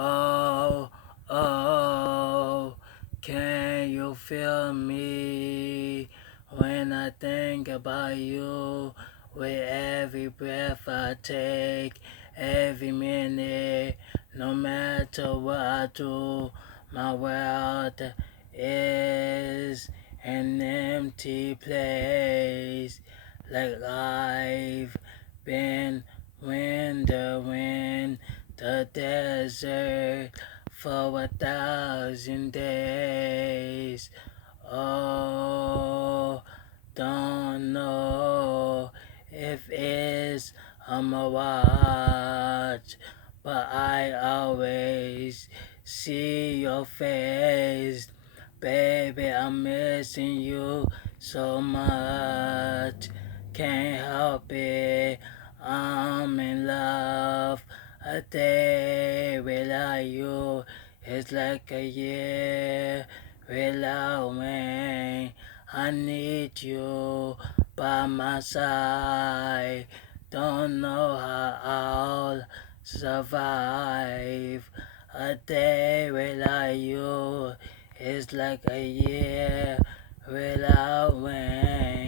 Oh, oh, can you feel me when I think about you? With every breath I take, every minute, no matter what I do, my world is an empty place, like I've been wandering the desert for 1,000 days. Oh, don't know if it's a mirage, but I always see your face. Baby, I'm missing you so much. Can't help it. I'm in love. A day without you is like a year without rain. I need you by my side. Don't know how I'll survive. A day without you is like a year without rain.